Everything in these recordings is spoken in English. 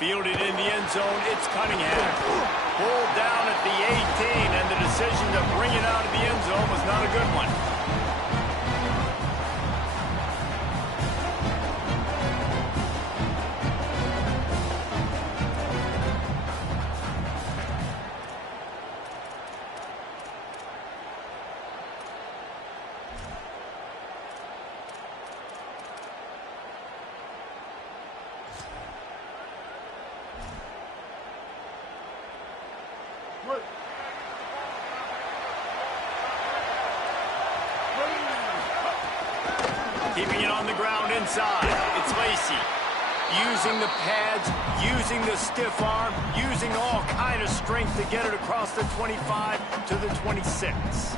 Fielded in the end zone, it's Cunningham. Pulled down at the 18, and the decision to bring it out of the end zone was not a good one. Keeping it on the ground inside. It's Lacy. Using the pads, using the stiff arm, using all kind of strength to get it across the 25 to the 26.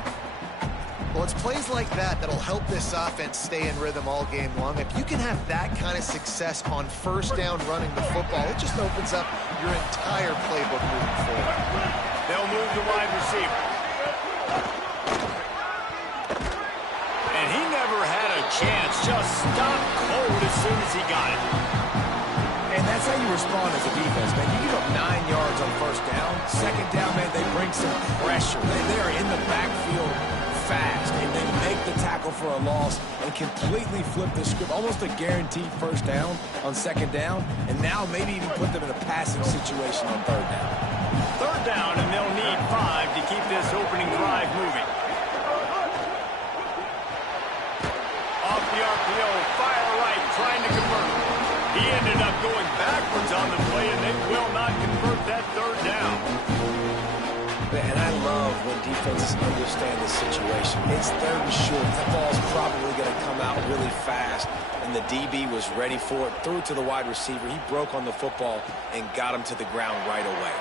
Well, it's plays like that that'll help this offense stay in rhythm all game long. If you can have that kind of success on first down running the football, it just opens up your entire playbook moving forward. They'll move the wide receiver. And he never had a chance, just stopped cold as soon as he got it. And that's how you respond as a defense, man. You give up 9 yards on first down. Second down, man, they bring some pressure. They are in the backfield fast, and they make the tackle for a loss and completely flip the script. Almost a guaranteed first down on second down, and now maybe even put them in a passing situation on third down. Third down, and they'll need 5 to keep this opening drive moving. Off the RPO, fire right, trying to convert. He ended up going backwards on the play, and they will not convert that third down. And I love when defenses understand the situation. It's third and short. That ball's probably going to come out really fast, and the DB was ready for it. Threw it to the wide receiver. He broke on the football and got him to the ground right away.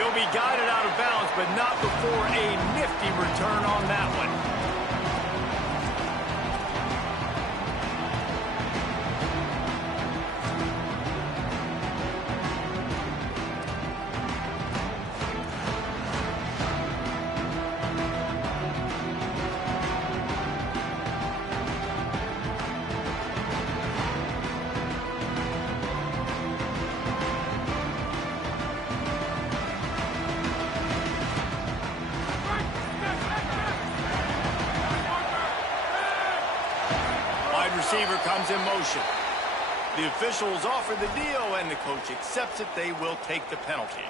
He'll be guided out of bounds, but not before a nifty return on that one. Receiver comes in motion. The officials offer the deal, and the coach accepts it. They will take the penalty.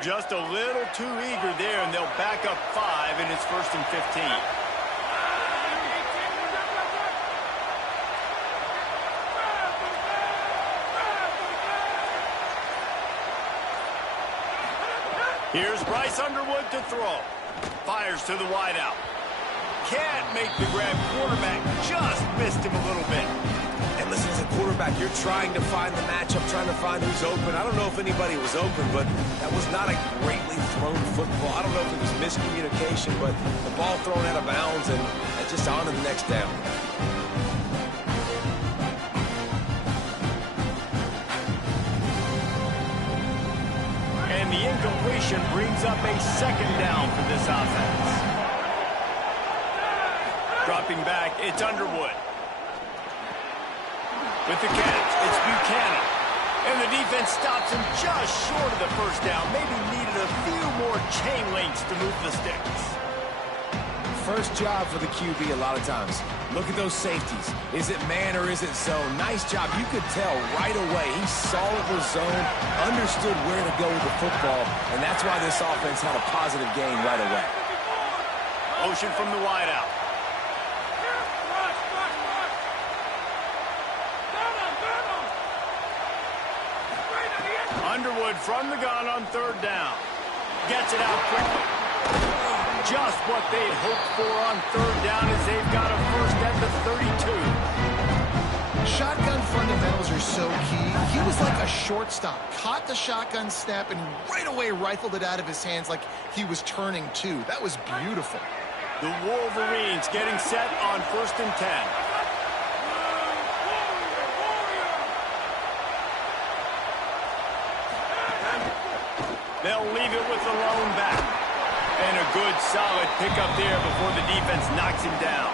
Just a little too eager there, and they'll back up 5, and it's 1st and 15. Here's Bryce Underwood to throw. Fires to the wideout. Can't make the grab. Quarterback just missed him a little bit. And listen, as a quarterback, you're trying to find the matchup, trying to find who's open. I don't know if anybody was open, but that was not a greatly thrown football. I don't know if it was miscommunication, but the ball thrown out of bounds and just on to the next down. And the incompletion brings up a second down for this offense. Dropping back, it's Underwood. With the catch, it's Buchanan. And the defense stops him just short of the first down. Maybe needed a few more chain links to move the sticks. First job for the QB a lot of times. Look at those safeties. Is it man or is it zone? Nice job. You could tell right away. He saw it was zone, understood where to go with the football, and that's why this offense had a positive game right away. Motion from the wideout. Underwood from the gun on third down. Gets it out quickly. Just what they'd hoped for on third down as they've got a first at the 32. Shotgun fundamentals are so key. He was like a shortstop. Caught the shotgun snap and right away rifled it out of his hands like he was turning two. That was beautiful. The Wolverines getting set on 1st and 10. They'll leave it with the lone back. And a good, solid pickup there before the defense knocks him down.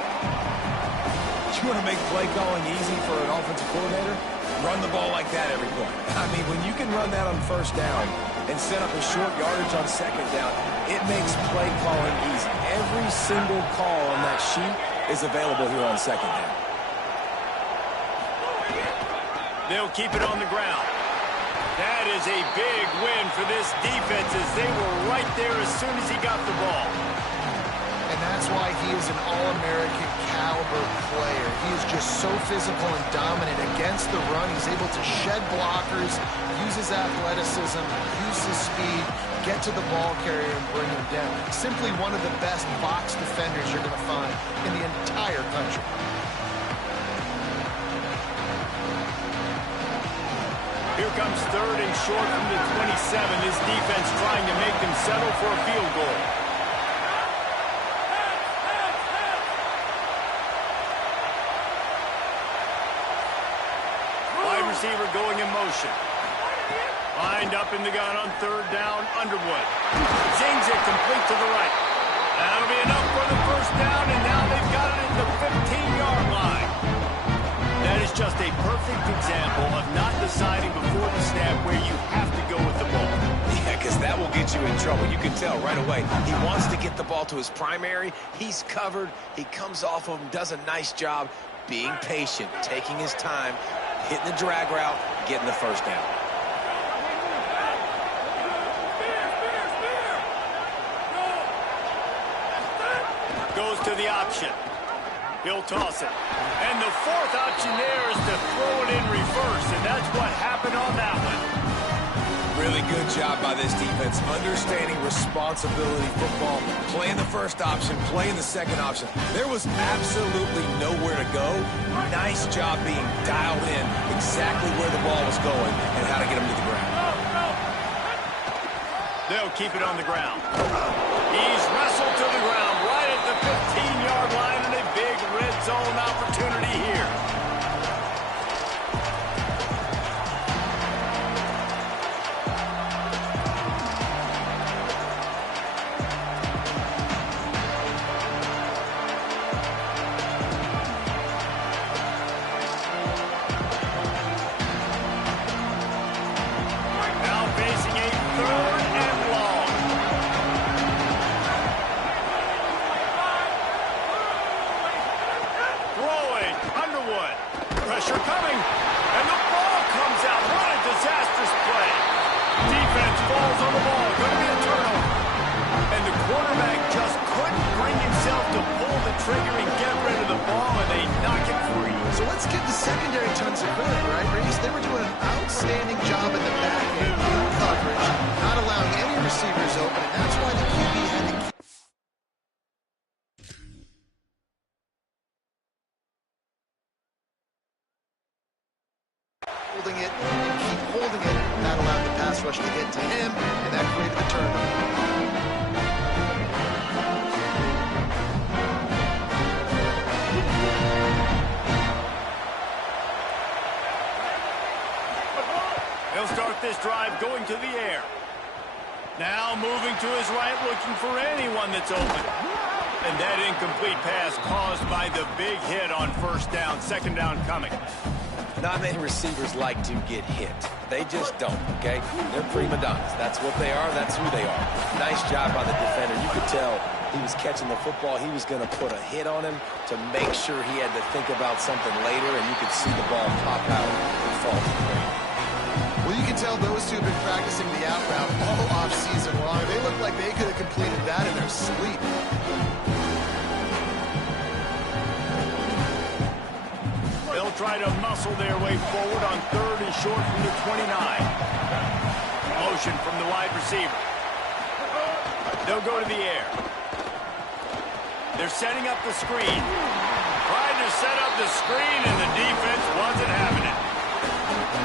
You want to make play calling easy for an offensive coordinator? Run the ball like that every point. I mean, when you can run that on first down and set up a short yardage on second down, it makes play calling easy. Every single call on that sheet is available here on second down. They'll keep it on the ground. That is a big win for this defense as they were right there as soon as he got the ball. And that's why he is an All-American caliber player. He is just so physical and dominant against the run. He's able to shed blockers, use his athleticism, use his speed, get to the ball carrier and bring him down. Simply one of the best box defenders you're going to find in the entire country. Here comes third and short from the 27. This defense trying to make them settle for a field goal. Wide receiver going in motion. Lined up in the gun on third down, Underwood. Zings it complete to the right. That'll be enough for the first down, and now they've got it at the 15-yard line. That is just a perfect example of not deciding before the snap where you have to go with the ball. Yeah, because that will get you in trouble. You can tell right away. He wants to get the ball to his primary. He's covered. He comes off of him, does a nice job being patient, taking his time, hitting the drag route, getting the first down. Goes to the option. He'll toss it. And the fourth option there is to throw it in reverse, and that's what happened on that one. Really good job by this defense, understanding responsibility football, playing the first option, playing the second option. There was absolutely nowhere to go. Nice job being dialed in exactly where the ball was going and how to get him to the ground. They'll keep it on the ground. He's wrestled to the ground right at the 15-yard line, and a big red zone opportunity here. Now facing a third and long. Throwing, Underwood. Pressure coming, and the ball comes out. What a disastrous play. Defense falls on the ball. Going to be a turnover. And the quarterback just couldn't bring himself to pull the trigger and get rid of the ball, and they knock it free. So let's give the secondary tons of credit, right, Reese? They were doing an outstanding job in the back end in coverage, not allowing any receivers open, and that's why the QB had to keep holding it and keep holding it. That allowed the pass rush to get to him, and that created the turnover. He'll start this drive going to the air. Now moving to his right, looking for anyone that's open. And that incomplete pass caused by the big hit on first down. Second down coming. Not many receivers like to get hit. They just don't, okay? They're prima donnas. That's what they are. That's who they are. Nice job by the defender. You could tell he was catching the football. He was going to put a hit on him to make sure he had to think about something later, and you could see the ball pop out and fall to the ground. Well, you can tell those two have been practicing the out route all offseason long. They look like they could have completed that in their sleep. They'll try to muscle their way forward on third and short from the 29. Motion from the wide receiver. They'll go to the air. They're setting up the screen. Trying to set up the screen, and the defense wasn't having it.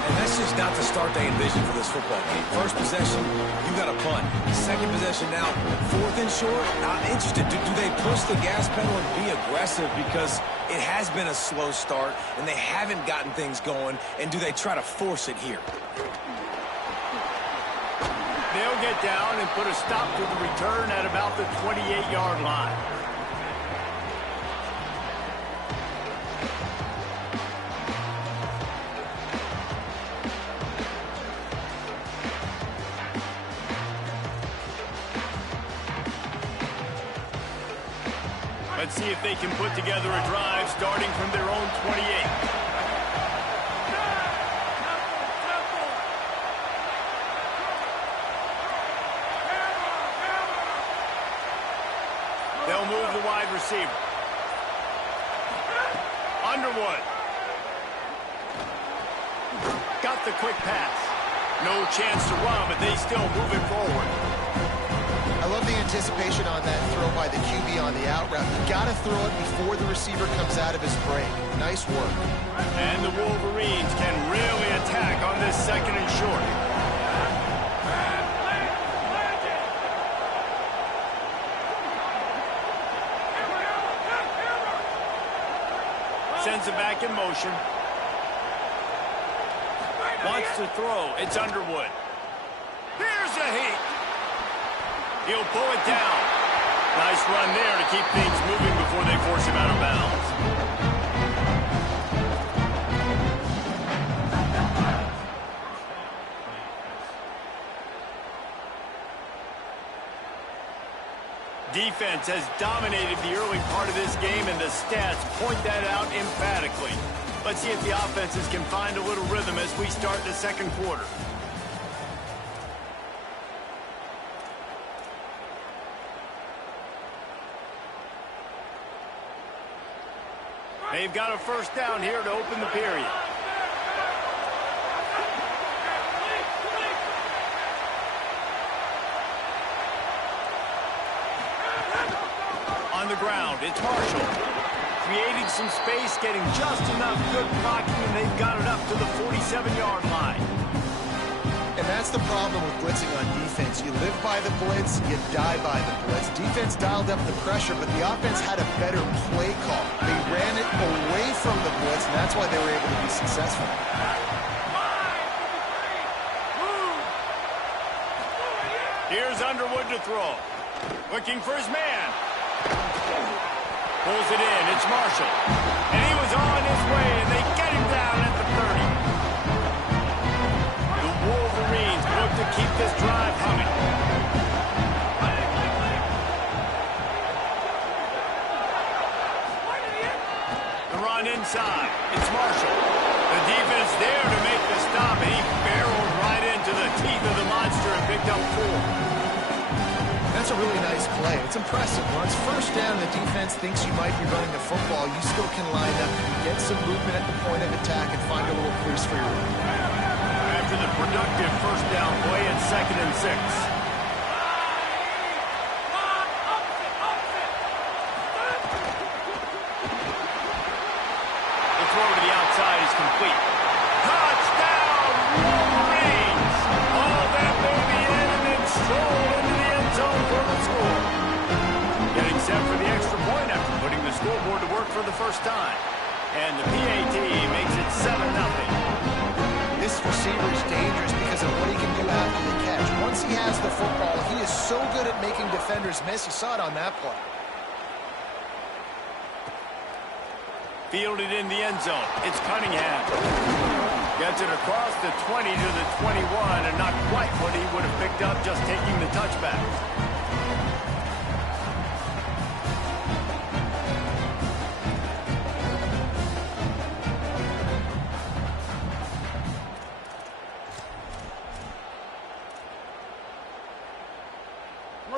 And that's just not the start they envisioned for this football game. First possession, you got a punt. Second possession now, fourth and short. I'm interested. Do they push the gas pedal and be aggressive because it has been a slow start and they haven't gotten things going? And do they try to force it here? They'll get down and put a stop to the return at about the 28-yard line. Let's see if they can put together a drive starting from their own 28. They'll move the wide receiver. Underwood. Got the quick pass. No chance to run, but they still move it forward. I love the anticipation on that throw by the QB on the out route. You got to throw it before the receiver comes out of his break. Nice work. And the Wolverines can really attack on this second and short. Sends it back in motion. Wants to throw. It's Underwood. Here's a heat. He'll pull it down. Nice run there to keep things moving before they force him out of bounds. Defense has dominated the early part of this game, and the stats point that out emphatically. Let's see if the offenses can find a little rhythm as we start the second quarter. They've got a first down here to open the period. On the ground, it's Marshall. Creating some space, getting just enough good blocking, and they've got it up to the 47-yard line. And that's the problem with blitzing on defense. You live by the blitz, you die by the blitz. Defense dialed up the pressure, but the offense had a better play call. They ran it away from the blitz, and that's why they were able to be successful. Here's Underwood to throw. Looking for his man. Pulls it in. It's Marshall. And he was on his way, and they get him down at the 30. The Wolverines look to keep this drive humming. The run inside. It's Marshall. The defense there to make the stop, and he barreled right into the teeth of the monster and picked up 4. That's a really nice play. It's impressive. Once first down, the defense thinks you might be running the football. You still can line up, get some movement at the point of attack, and find a little crease for your run. After the productive first down play, it's 2nd and 6. The throw to the outside is complete. Touchdown, Wolverines! All that baby in and then stroll into the end zone for the score. Getting set for the extra point after putting the scoreboard to work for the first time. And the PAT makes it 7-0. This receiver is dangerous because of what he can do after the catch. Once he has the football, he is so good at making defenders miss. You saw it on that play. Fielded in the end zone. It's Cunningham. Gets it across the 20 to the 21, and not quite what he would have picked up just taking the touchback.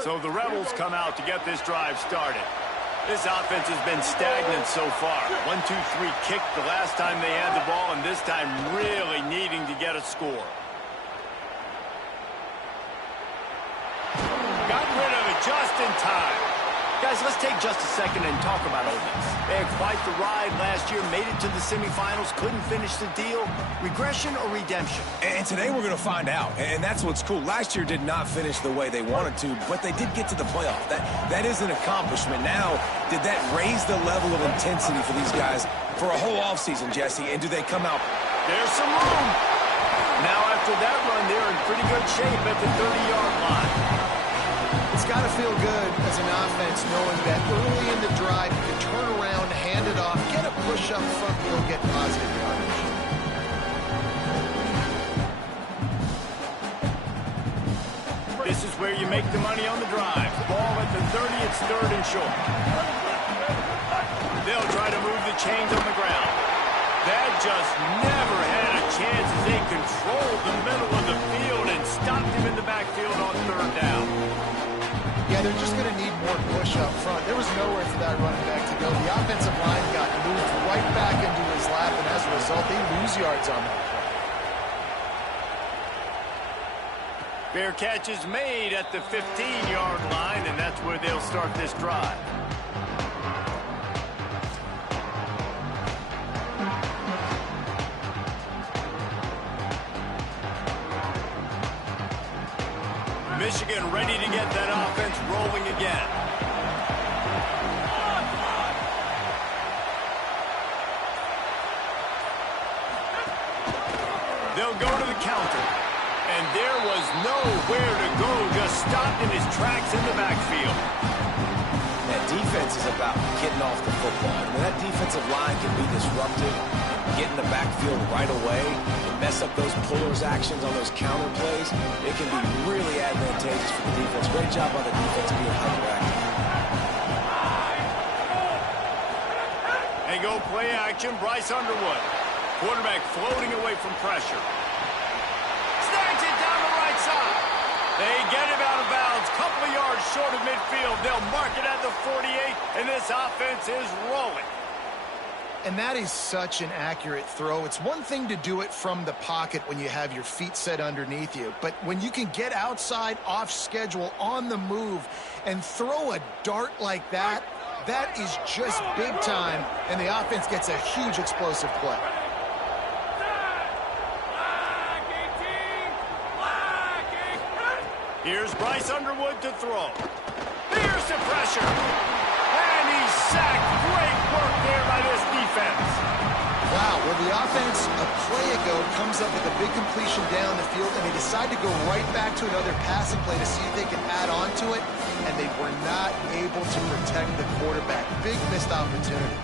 So the Rebels come out to get this drive started. This offense has been stagnant so far. 1-2-3 kick the last time they had the ball, and this time really needing to get a score. Got rid of it just in time. Guys, let's take just a second and talk about Ole Miss. They had quite the ride last year, made it to the semifinals, couldn't finish the deal. Regression or redemption? And today we're going to find out. And that's what's cool. Last year did not finish the way they wanted to, but they did get to the playoff. That is an accomplishment. Now, did that raise the level of intensity for these guys for a whole offseason, Jesse? And do they come out? There's some room. Now after that run, they're in pretty good shape at the 30-yard line. It's got to feel good as an offense knowing that early in the drive you can turn around, hand it off, get a push up front, you'll get positive yardage. This is where you make the money on the drive. Ball at the 30, it's 3rd and short. They'll try to move the chains on the ground. That just never had a chance as they controlled the middle of the field and stopped him in the backfield on 3rd down. Yeah, they're just going to need more push up front. There was nowhere for that running back to go. The offensive line got moved right back into his lap, and as a result, they lose yards on that. Fair catch is made at the 15-yard line, and that's where they'll start this drive. Michigan ready to get that offense rolling again. They'll go to the counter. And there was nowhere to go, just stopped in his tracks in the backfield. That defense is about getting off the football. I mean, that defensive line can be disruptive, get in the backfield right away, and mess up those pullers actions on those counter plays. It can be really advantageous for the defense. Great job on the defense being hyperactive. They go play action, Bryce Underwood. Quarterback floating away from pressure. Snags it down the right side. They get him out of bounds, couple of yards short of midfield. They'll mark it at the 48, and this offense is rolling. And that is such an accurate throw. It's one thing to do it from the pocket when you have your feet set underneath you, but when you can get outside, off schedule, on the move, and throw a dart like that, that is just big time, and the offense gets a huge explosive play. Here's Bryce Underwood to throw. Here's the pressure. And he's sacked. Great work there by this defense. Wow, well, the offense a play ago comes up with a big completion down the field, and they decide to go right back to another passing play to see if they can add on to it, and they were not able to protect the quarterback. Big missed opportunity.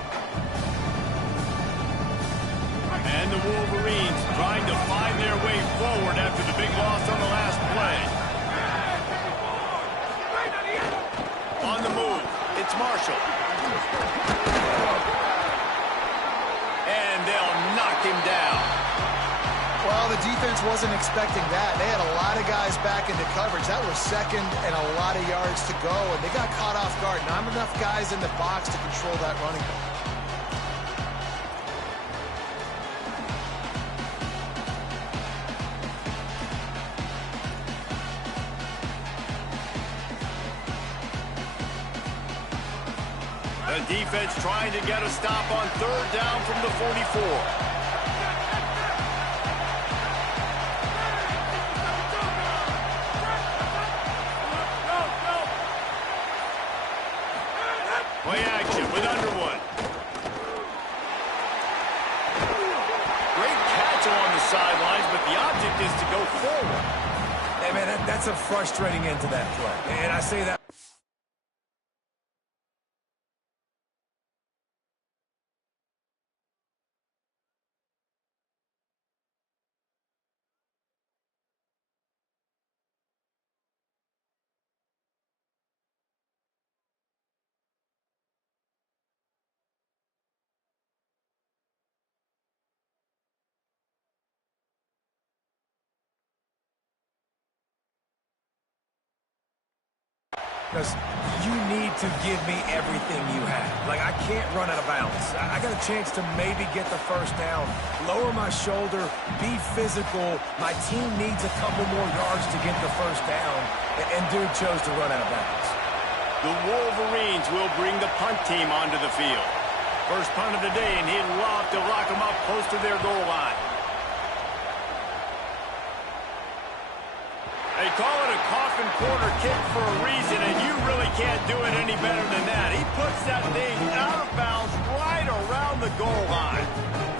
And the Wolverines trying to find their way forward after the big loss on the last play. On the move, it's Marshall. And they'll knock him down. Well, the defense wasn't expecting that. They had a lot of guys back into coverage. That was second and a lot of yards to go, and they got caught off guard. Not enough guys in the box to control that running back. The defense trying to get a stop on 3rd down from the 44. Play action with Underwood. Great catch along the sidelines, but the object is to go forward. Hey, man, that's a frustrating end to that play. And I say that. Because you need to give me everything you have. Like, I can't run out of bounds. I got a chance to maybe get the 1st down, lower my shoulder, be physical. My team needs a couple more yards to get the 1st down, and dude chose to run out of bounds. The Wolverines will bring the punt team onto the field. First punt of the day, and he'll lob to lock them up close to their goal line. They call it a coffin corner kick for a reason, and you really can't do it any better than that. He puts that thing out of bounds right around the goal line.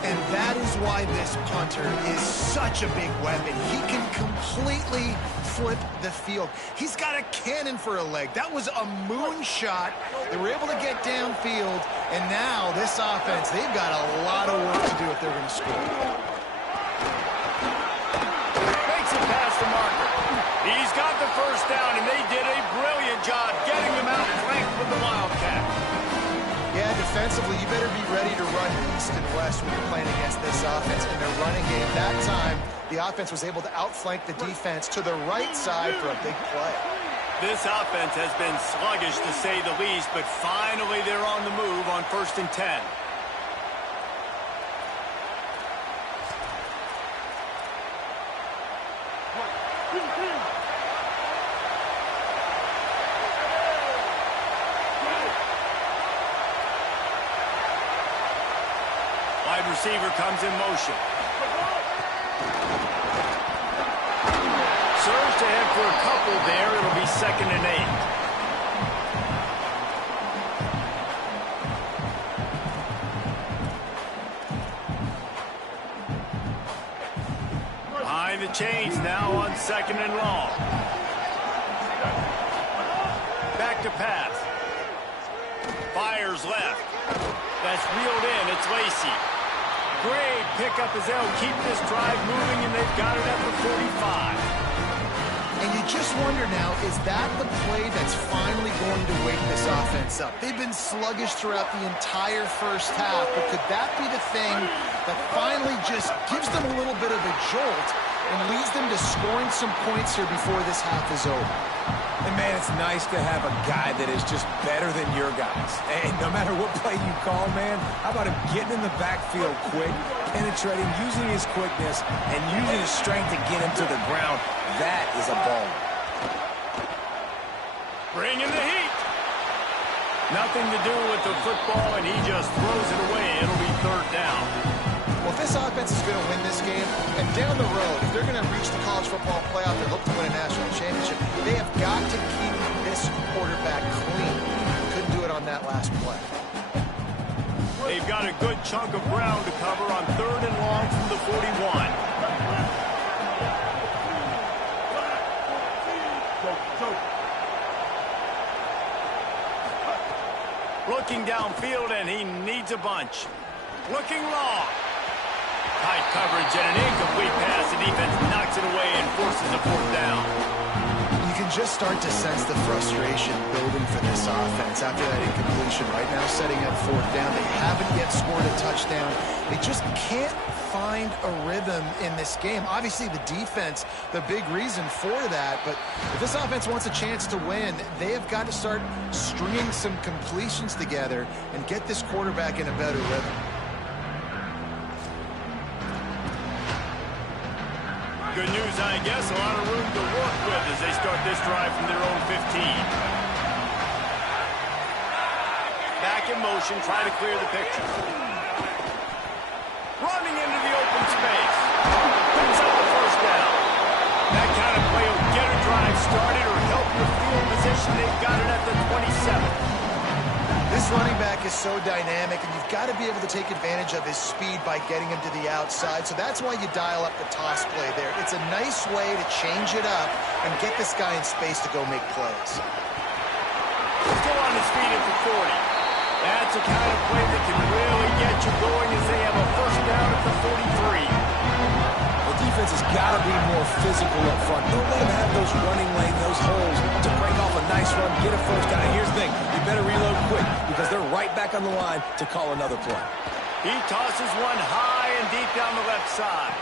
And that is is why this punter is such a big weapon. He can completely flip the field. He's got a cannon for a leg. That was a moonshot. They were able to get downfield, and now this offense, they've got a lot of work to do if they're going to score. Makes it past the marker. He's got the first down, and they did a brilliant job getting him out flanked with the Wildcat. Yeah, defensively, you better be ready to run east and west when you're playing against this offense. In their running game, that time, the offense was able to outflank the defense to the right side for a big play. This offense has been sluggish, to say the least, but finally they're on the move on 1st and 10. Wide receiver comes in motion. Surge to head for a couple there. It'll be 2nd and 8. Behind the chains now on 2nd and long. Back to pass. Fires left. That's reeled in. It's Lacy. Great pickup as they'll keep this drive moving, and they've got it at the 45. And you just wonder now, is that the play that's finally going to wake this offense up? They've been sluggish throughout the entire first half, but could that be the thing that finally just gives them a little bit of a jolt and leads them to scoring some points here before this half is over? And, man, it's nice to have a guy that is just better than your guys. And no matter what play you call, man, how about him getting in the backfield quick, penetrating, using his quickness, and using his strength to get him to the ground. That is a ball. Bringing the heat. Nothing to do with the football, and he just throws it away. It'll be 3rd down. Well, if this offense is going to win this game, and down the road, if they're going to reach the college football playoff and look to win a national championship, they have got to keep this quarterback clean. Couldn't do it on that last play. They've got a good chunk of ground to cover on 3rd and long from the 41. Looking downfield, and he needs a bunch. Looking long. Tight coverage and an incomplete pass. The defense knocks it away and forces a 4th down. You can just start to sense the frustration building for this offense after that incompletion. Right now, setting up 4th down. They haven't yet scored a touchdown. They just can't find a rhythm in this game. Obviously, the defense, the big reason for that. But if this offense wants a chance to win, they have got to start stringing some completions together and get this quarterback in a better rhythm. Good news, I guess. A lot of room to work with as they start this drive from their own 15. Back in motion, try to clear the picture. Running into the open space. Picks up the 1st down. That kind of play will get a drive started or help the field position. They've got it at the 27. This running back is so dynamic, and you've got to be able to take advantage of his speed by getting him to the outside. So that's why you dial up the toss play there. It's a nice way to change it up and get this guy in space to go make plays. Still on his feet at the 40. That's the kind of play that can really get you going as they have a 1st down at the 43. The defense has got to be more physical up front. Don't let them have those running lane, those holes to break off a nice run, get a 1st down. And here's the thing, you better reload quick because they're right back on the line to call another play. He tosses one high and deep down the left side.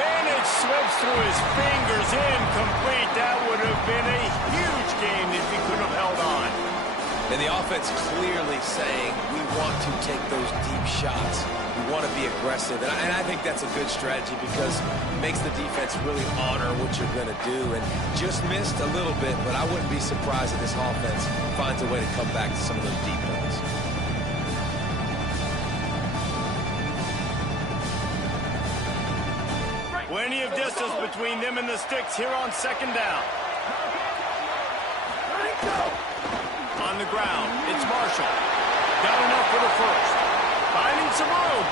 And it slips through his fingers, incomplete. That would have been a huge game if he could have held on. And the offense clearly saying, we want to take those deep shots. We want to be aggressive. And I think that's a good strategy because it makes the defense really honor what you're going to do. And just missed a little bit, but I wouldn't be surprised if this offense finds a way to come back to some of those deep points. Plenty of distance between them and the sticks here on 2nd down. On the ground, it's Marshall. Got enough for the 1st. Finding some room.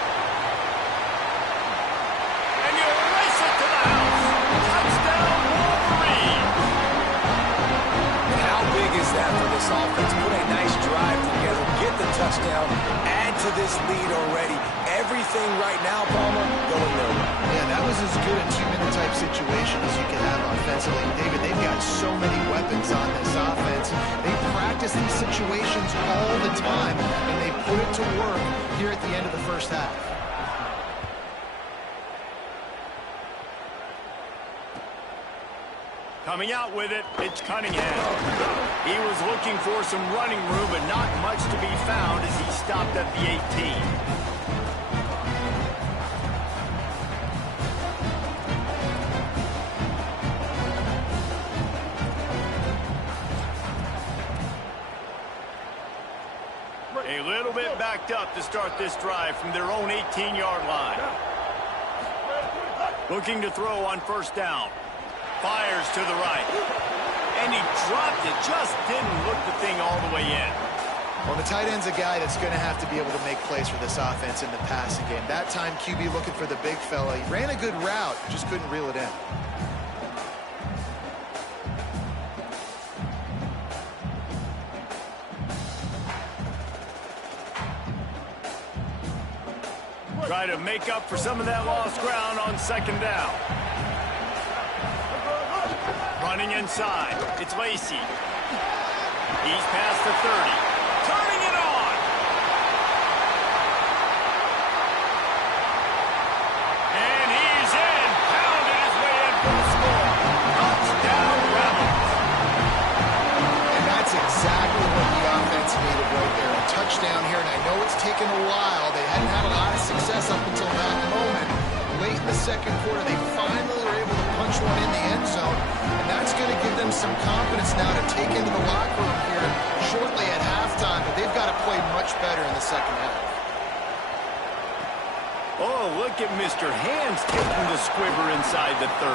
touchdown, add to this lead already. Everything right now, Palmer, going nowhere. Yeah, that was as good a two-minute type situation as you can have offensively. David, they've got so many weapons on this offense. They practice these situations all the time, and they put it to work here at the end of the first half. Coming out with it, it's Cunningham. He was looking for some running room, but not much to be found as he stopped at the 18. A little bit backed up to start this drive from their own 18-yard line. Looking to throw on first down. Fires to the right. And he dropped it. Just didn't look the thing all the way in. Well, the tight end's a guy that's going to have to be able to make plays for this offense in the passing game. That time, QB looking for the big fella. He ran a good route, just couldn't reel it in. Try to make up for some of that lost ground on second down. Running inside. It's Lacy. He's past the 30. Turning it on. And he's in. Pounded his way in for the score. Touchdown, Rebels. And that's exactly what the offense needed right there. A touchdown here, and I know it's taken a while. They hadn't had a lot of success up until that moment. Late in the second quarter, they finally were able to punch one in the end zone, and that's going to give them some confidence now to take into the locker room here shortly at halftime, but they've got to play much better in the second half. Oh, look at Mr. Hands taking the squibber inside the 30.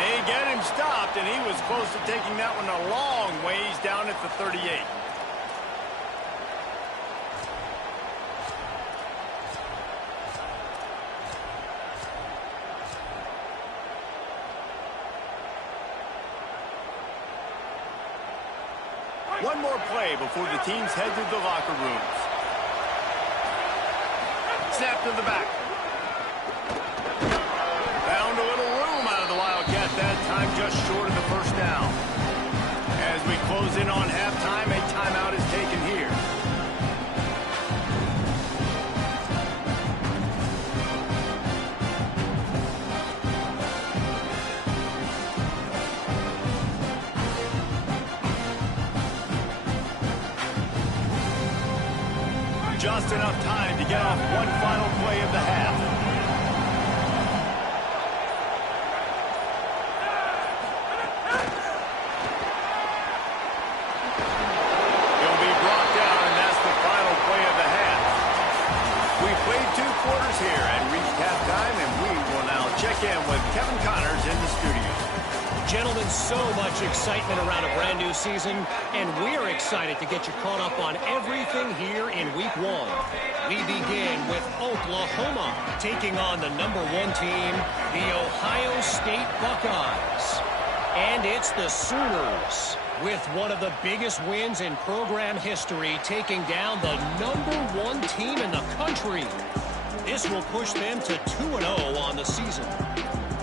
They get him stopped, and he was close to taking that one a long ways down at the 38. One more play before the teams head to the locker rooms. Snap to the back. Found a little room out of the Wildcat that time, just short of the first down. As we close in on halftime, a timeout is taken here. Just enough time to get off one final play of the half. He'll be brought down, and that's the final play of the half. We played 2 quarters here and reached halftime, and we will now check in with Kevin Connors in the studio. Gentlemen, so much excitement around a brand new season, and we're excited to get you caught up on everything here in Week 1. We begin with Oklahoma taking on the #1 team, the Ohio State Buckeyes. And it's the Sooners with one of the biggest wins in program history, taking down the #1 team in the country. This will push them to 2-0 on the season.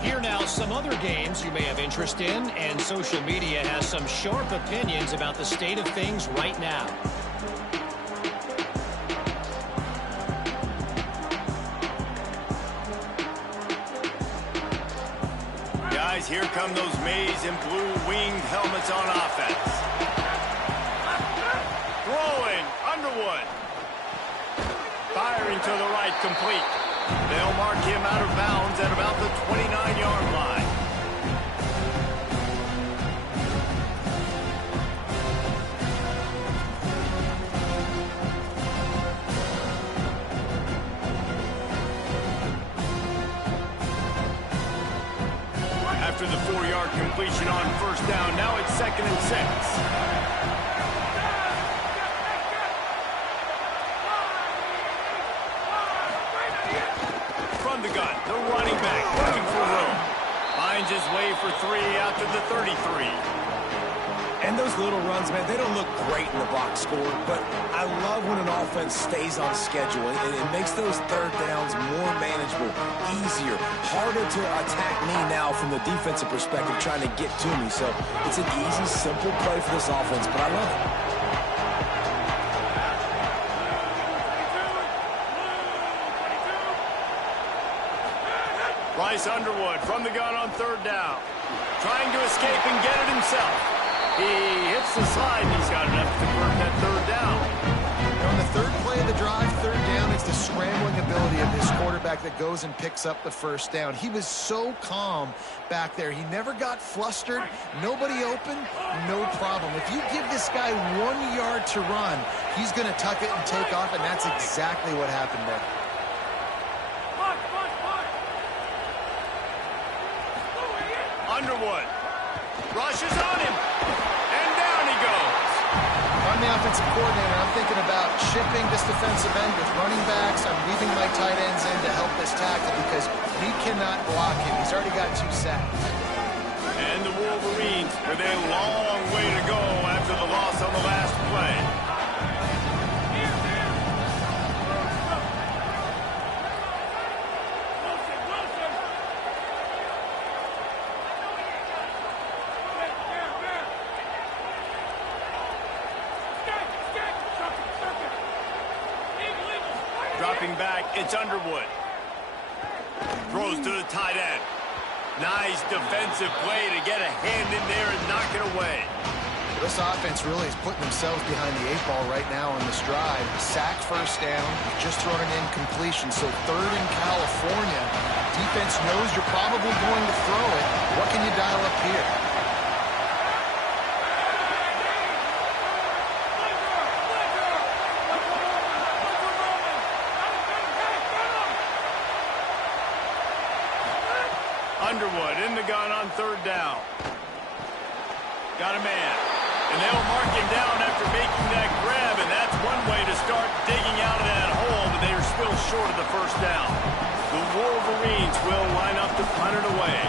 Here now, some other games you may have interest in, and social media has some sharp opinions about the state of things right now. Guys, here come those maize and blue winged helmets on offense. Throwing, Underwood. Firing to the right, complete. They'll mark him out of bounds at about the 29-yard line. After the 4-yard completion on first down, now it's 2nd and 6. From the gun, the running back looking for room. Finds his way for 3 out to the 33. And those little runs, man, they don't look great in the box score, but I love when an offense stays on schedule, and it makes those third downs more manageable, easier, harder to attack me now from the defensive perspective trying to get to me. So it's an easy, simple play for this offense, but I love it. Bryce Underwood from the gun on third down. Trying to escape and get it himself. He hits the slide, and he's got enough to convert that third down. On the third play of the drive, third down, it's the scrambling ability of this quarterback that goes and picks up the first down. He was so calm back there. He never got flustered. Nobody open, no problem. If you give this guy 1 yard to run, he's going to tuck it and take off, and that's exactly what happened there. Underwood rushes on him, and down he goes. I'm the offensive coordinator. I'm thinking about shifting this defensive end with running backs. I'm leaving my tight ends in to help this tackle because we cannot block him. He's already got 2 sacks. And the Wolverines with a long way to go after the loss on the last play. Dropping back, it's Underwood. Throws to the tight end. Nice defensive play to get a hand in there and knock it away. This offense really is putting themselves behind the 8 ball right now on this drive. Sack first down, just thrown an incompletion. So third in California. Defense knows you're probably going to throw it. What can you dial up here? Underwood in the gun on third down. Got a man. And they'll mark him down after making that grab, and that's one way to start digging out of that hole, but they are still short of the first down. The Wolverines will line up to punt it away.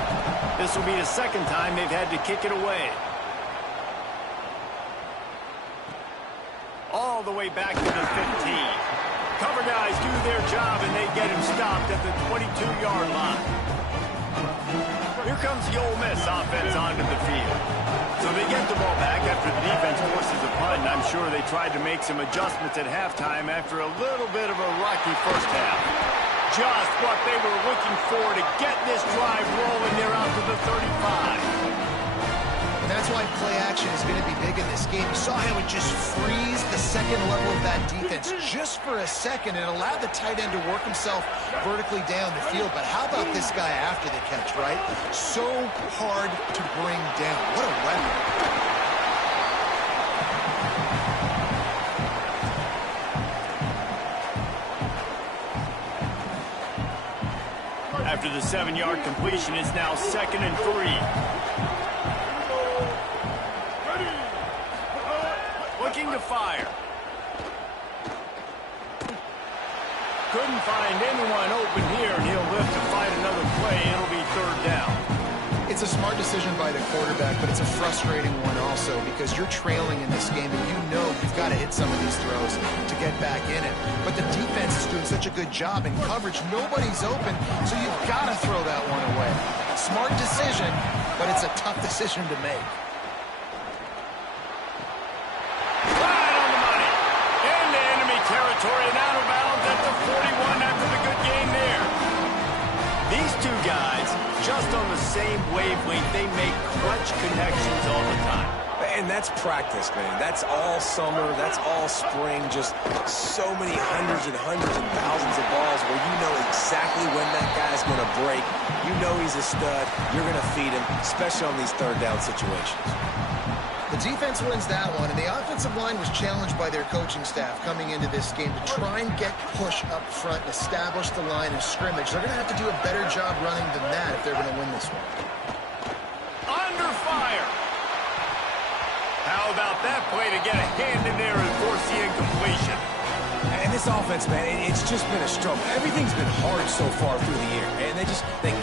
This will be the second time they've had to kick it away. All the way back to the 15. Cover guys do their job, and they get him stopped at the 22-yard line. Here comes the Ole Miss offense onto the field. So they get the ball back after the defense forces a punt, and I'm sure they tried to make some adjustments at halftime after a little bit of a rocky first half. Just what they were looking for to get this drive rolling. They're out to the 35. And that's why play action is going to be big in this game. You saw how it just frees the second level of that defense just for a second and allowed the tight end to work himself vertically down the field. But how about this guy after the catch, right? So hard to bring down. What a weapon. After the 7-yard completion, it's now 2nd and 3. Looking to fire. Couldn't find anyone open here, and he'll live to fight another play. It'll be third down. It's a smart decision by the quarterback, but it's a frustrating one also because you're trailing in this game and you know you've got to hit some of these throws to get back in it. But the defense is doing such a good job in coverage. Nobody's open, so you've got to throw that one away. Smart decision, but it's a tough decision to make. Right on the money. Into enemy territory and out of bounds at the 41 after the good game there. These two guys, just on the same wavelength, they make clutch connections all the time. And that's practice, man. That's all summer. That's all spring. Just so many hundreds and thousands of balls where you know exactly when that guy's going to break. You know he's a stud. You're going to feed him, especially on these third down situations. The defense wins that one, and the offensive line was challenged by their coaching staff coming into this game to try and get push up front and establish the line of scrimmage. They're going to have to do a better job running than that if they're going to win this one. Under fire. How about that play to get a hand in there and force the incompletion? And this offense, man, it's just been a struggle. Everything's been hard so far through the year, and they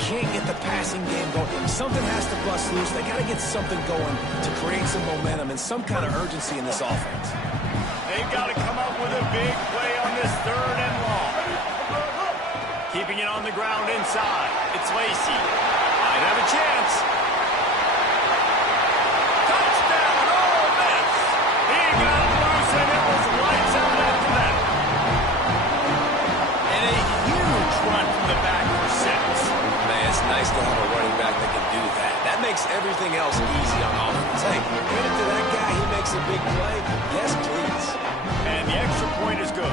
can't get the passing game going. Something has to bust loose. They got to get something going to create some momentum and some kind of urgency in this offense. They've got to come up with a big play on this 3rd and long. Keeping it on the ground inside. It's Lacy. Might have a chance. Touchdown, Ole Miss. He got loose, and it was lights out after that. And a huge run from the back for 6. Man, it's nice to have a running back that can do that. That makes everything else easy on offense. Hey, credit to that guy. He makes a big play. Yes, please. And the extra point is good.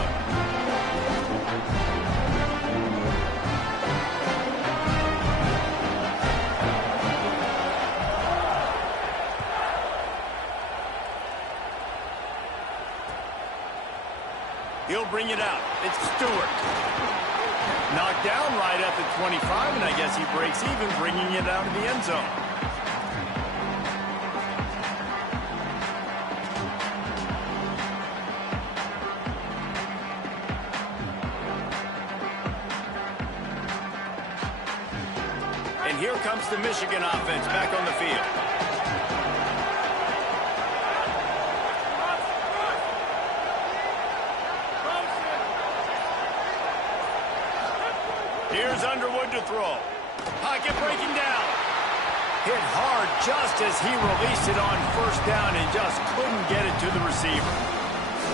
He'll bring it out. It's Stewart. Knocked down right at the 25, and I guess he breaks even, bringing it out of the end zone. And here comes the Michigan offense back on the field. Here's Underwood to throw. Pocket breaking down. Hit hard just as he released it on 1st down and just couldn't get it to the receiver.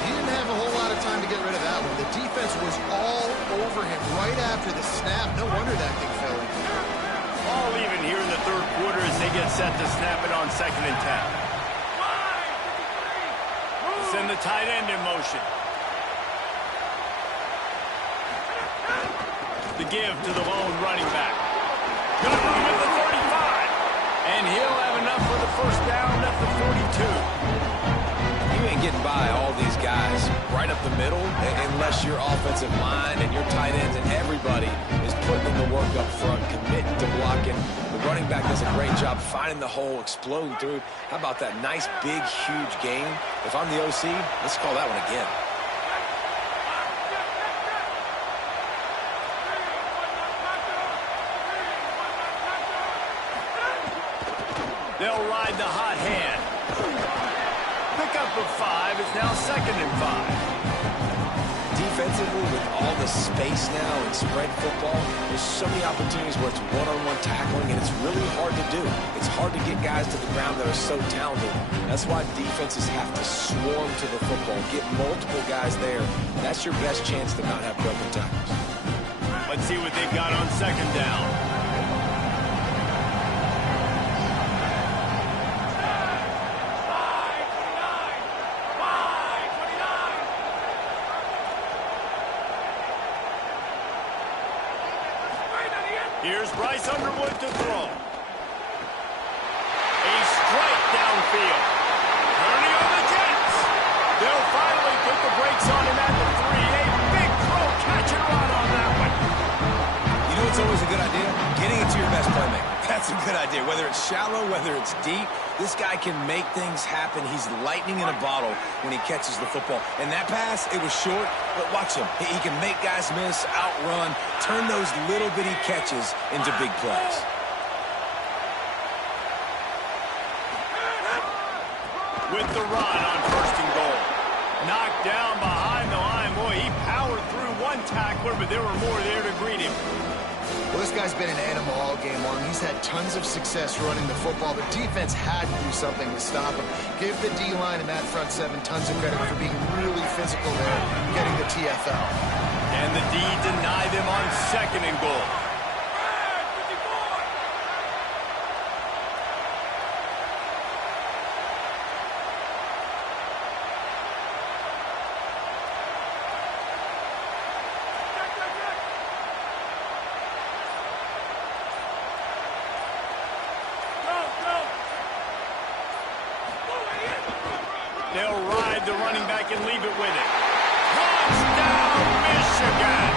He didn't have a whole lot of time to get rid of that one. The defense was all over him right after the snap. No wonder that thing fell in. All even here in the 3rd quarter as they get set to snap it on 2nd and 10. Send the tight end in motion. The give to the lone running back. Got room at the 35. And he'll have enough for the 1st down at the 42. You ain't getting by all these guys right up the middle unless your offensive line and your tight ends and everybody is putting in the work up front, committing to blocking. The running back does a great job finding the hole, exploding through. How about that nice, big, huge game? If I'm the OC, let's call that one again. They'll ride the hot hand. Pick up of 5. It's now 2nd and 5. Defensively, with all the space now in spread football, there's so many opportunities where it's one-on-one tackling, and it's really hard to do. It's hard to get guys to the ground that are so talented. That's why defenses have to swarm to the football, get multiple guys there. That's your best chance to not have broken tackles. Let's see what they've got on 2nd down. Here's Bryce Underwood to throw. A strike downfield. Turning on the Jets. They'll finally put the brakes on him at the 3. A big throw, catch and run on that one. You know what's always a good idea? Getting it to your best playmaker. That's a good idea. Whether it's shallow, whether it's deep, this guy can make things happen. He's lightning in a bottle when he catches the football. And that pass, it was short, but watch him. He can make guys miss, outrun, turn those little bitty catches into big plays. With the run on 1st and goal. Knocked down behind the line. Boy, he powered through one tackler, but there were more there to greet him. Well, this guy's been an animal all game long. He's had tons of success running the football. The defense had to do something to stop him. Give the D-line and that front 7 tons of credit for being really physical there, getting the TFL. And the D denied them on 2nd and goal. They'll ride the running back and leave it with it. Touchdown, Michigan!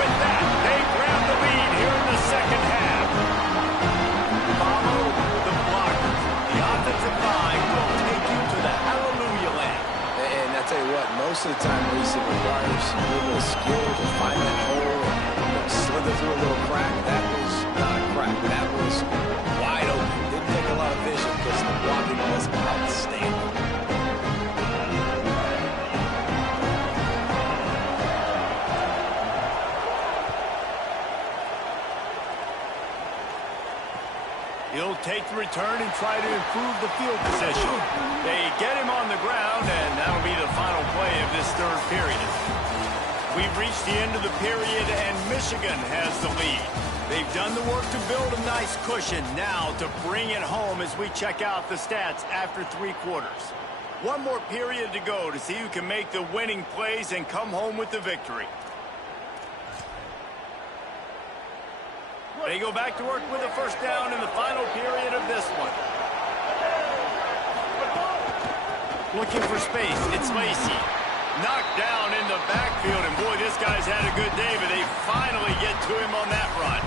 With that, they grab the lead here in the 2nd half. Follow the blockers. The offensive line will take you to the hallelujah land. And I tell you what, most of the time, Reese, it requires through a little crack. That was not a crack. That was wide open. Didn't take a lot of vision because the blocking was outstanding. He'll take the return and try to improve the field position. They get him on the ground, and that'll be the final play of this third period. We've reached the end of the period, and Michigan has the lead. They've done the work to build a nice cushion. Now to bring it home as we check out the stats after 3 quarters. One more period to go to see who can make the winning plays and come home with the victory. They go back to work with a first down in the final period of this one. Looking for space. It's Lacy. Knocked down in the backfield, and boy, this guy's had a good day, but they finally get to him on that run.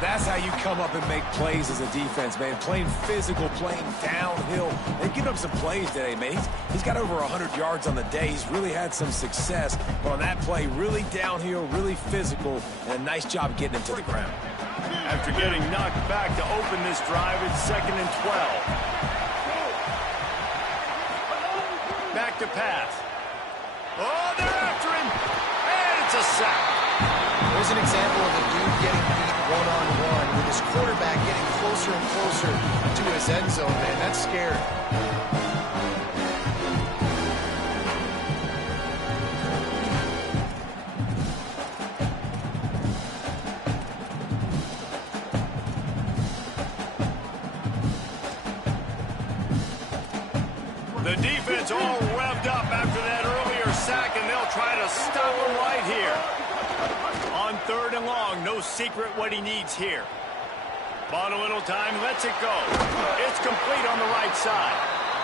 That's how you come up and make plays as a defense, man. Playing physical, playing downhill. They've given up some plays today, man. He's got over 100 yards on the day. He's really had some success. But on that play, really downhill, really physical, and a nice job getting him to the ground. After getting knocked back to open this drive, it's 2nd and 12. Back to pass. Oh, they're after him. And it's a sack. There's an example of a dude getting beat one-on-one with his quarterback getting closer and closer to his end zone, man. That's scary. The defense all revved up after that earlier sack, and they'll try to stop him right here. On 3rd and long, no secret what he needs here. Bought a little time, lets it go. It's complete on the right side.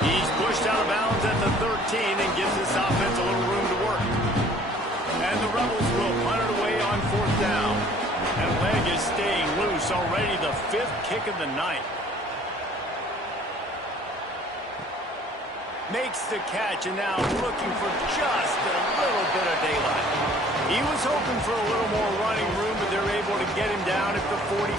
He's pushed out of bounds at the 13 and gives this offense a little room to work. And the Rebels will punt it away on 4th down. That leg is staying loose, already the 5th kick of the night. Makes the catch, and now looking for just a little bit of daylight. He was hoping for a little more running room, but they're able to get him down at the 45.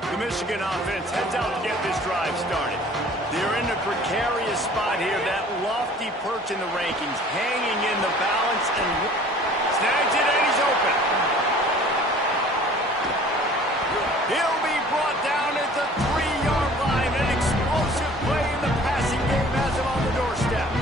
The Michigan offense heads out to get this drive started. They're in a precarious spot here, that lofty perch in the rankings, hanging in the balance, and snags it, and he's open. He'll be brought down at the 3-yard line. An explosive play in the passing game has him on the doorstep.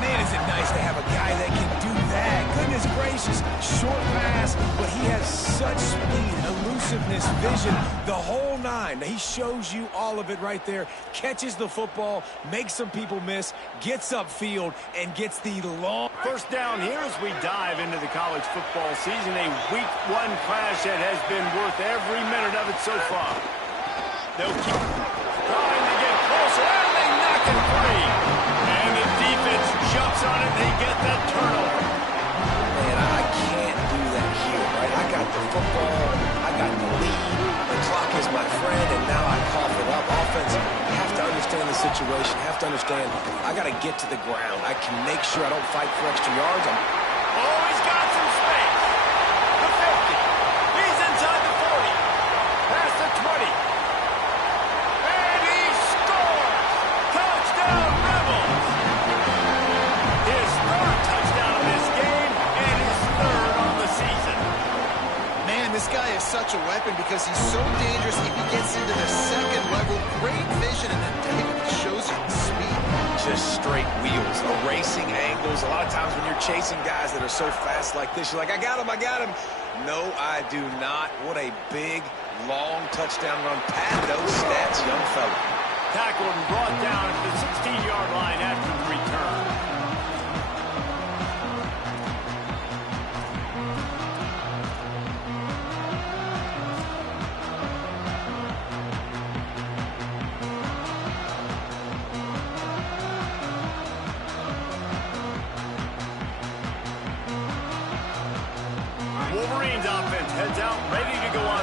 Man, is it nice to have a guy that can do that. Goodness gracious, short pass, but he has such speed, elusiveness, vision, the whole 9. He shows you all of it right there. Catches the football, makes some people miss, gets upfield, and gets the long... First down here as we dive into the college football season. A week 1 clash that has been worth every minute of it so far. They'll keep trying to get closer, and they knock it free. And the defense jumps on it. They get that turnover. Man, I can't do that here, right? I got the football, I got the lead, the clock is my friend, and now I cough it up. Offense, you have to understand the situation, have to understand I got to get to the ground. I can make sure I don't fight for extra yards. Oh, he's got some space. The 50. He's inside the 40. Past the 20. And he scores. Touchdown, Rebels. His 3rd touchdown of this game and his 3rd on the season. Man, this guy is such a weapon because he's so dangerous if he gets into the 2nd level. Great vision, and then David shows you the speed. Just straight wheels, erasing angles. A lot of times when you're chasing guys that are so fast like this, you're like, I got him, I got him. No, I do not. What a big, long touchdown run. Pad those stats, young fella. Tackled and brought down at the 16-yard line after the return. Wolverines offense heads out, ready to go on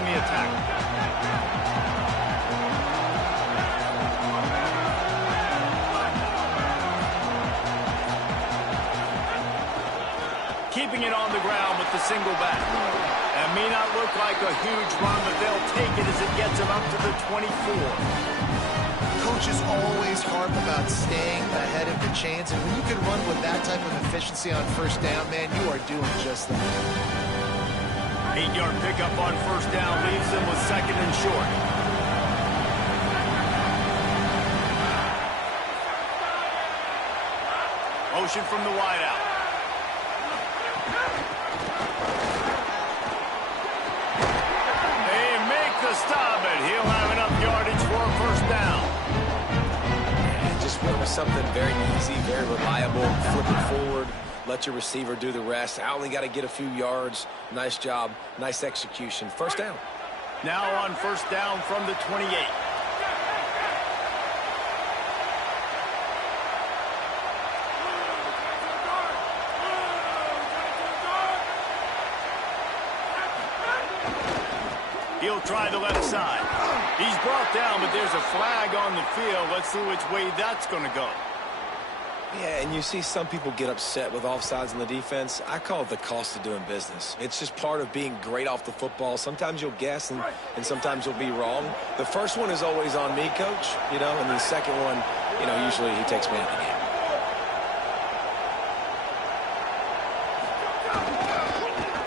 to single back. That may not look like a huge run, but they'll take it as it gets them up to the 24. Coaches always harp about staying ahead of the chains, and when you can run with that type of efficiency on first down, man, you are doing just that. 8-yard pickup on first down leaves them with second and short. Motion from the wideout. They make the stop, and he'll have enough yardage for a first down. And just went with something very easy, very reliable. Flip it forward. Let your receiver do the rest. I only got to get a few yards. Nice job. Nice execution. First down. Now on first down from the 28. He'll try the left side. He's brought down, but there's a flag on the field. Let's see which way that's going to go. Yeah, and you see some people get upset with offsides in the defense. I call it the cost of doing business. It's just part of being great off the football. Sometimes you'll guess, and sometimes you'll be wrong. The first one is always on me, Coach, and the second one, usually he takes me out of the game.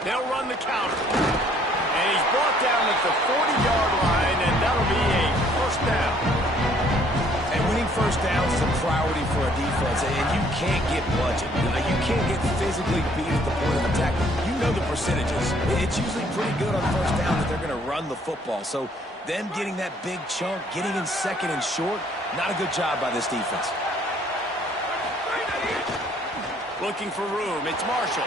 They'll run the counter. And he's brought down at the 40-yard line, and that'll be a first down. And winning first downs is a priority for a defense, and you can't get bludgeoned. You can't get physically beat at the point of attack. You know the percentages. It's usually pretty good on first down that they're going to run the football. So them getting that big chunk, getting in second and short, not a good job by this defense. Looking for room. It's Marshall.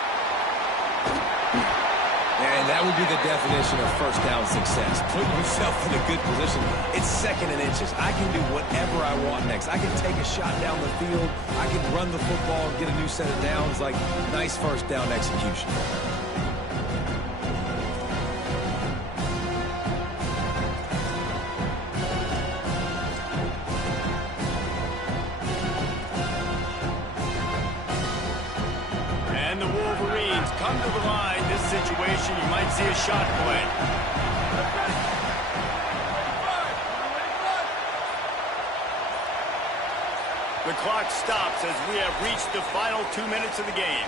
And that would be the definition of first down success. Putting yourself in a good position. It's second and inches. I can do whatever I want next. I can take a shot down the field. I can run the football and get a new set of downs. Like, nice first down execution. And the Wolverines come to the line. This situation, you might see a shot play. The clock stops as we have reached the final 2 minutes of the game.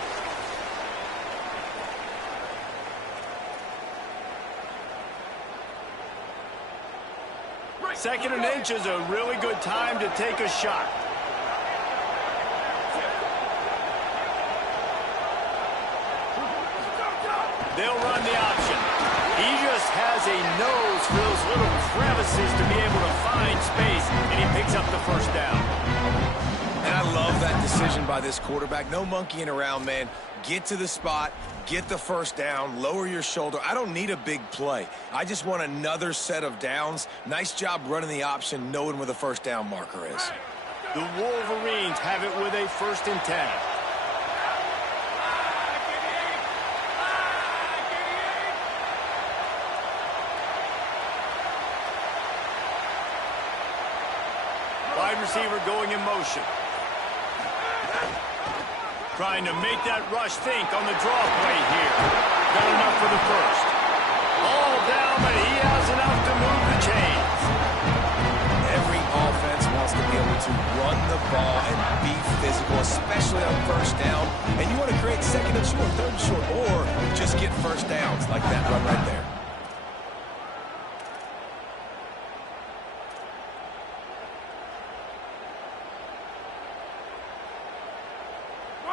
Second and inch is a really good time to take a shot. They'll run the option. He just has a nose for those little crevices to be able to find space, and he picks up the first down. And I love that decision by this quarterback. No monkeying around, man. Get to the spot, get the first down, lower your shoulder. I don't need a big play. I just want another set of downs. Nice job running the option, knowing where the first down marker is. The Wolverines have it with a 1st and 10. Wide receiver going in motion. Trying to make that rush think on the draw play here. Got enough for the first. All down, but he has enough to move the chains. Every offense wants to be able to run the ball and be physical, especially on first down. And you want to create second and short, third and short, or just get first downs like that run right there.